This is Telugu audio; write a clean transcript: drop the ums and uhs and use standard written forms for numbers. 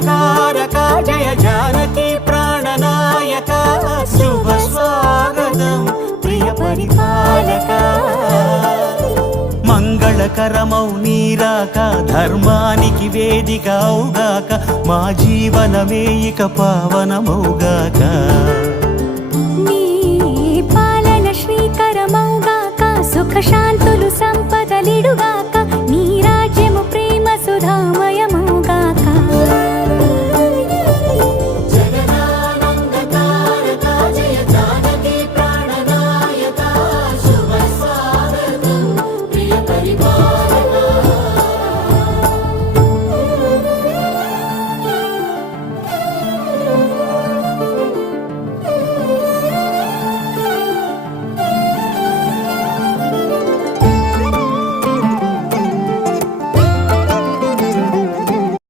మంగళకారక జయ జానకి ప్రాణనాయక శుభ స్వాగతం ప్రియ పరిపాలక మంగళకరమౌ నీరాక ధర్మానికి వేదిక అవుగాక మా జీవనమే ఇక పావనమౌగాక నీ పాలన శ్రీకరమౌగాక సుఖ శాంతులు సంపదలిడుగా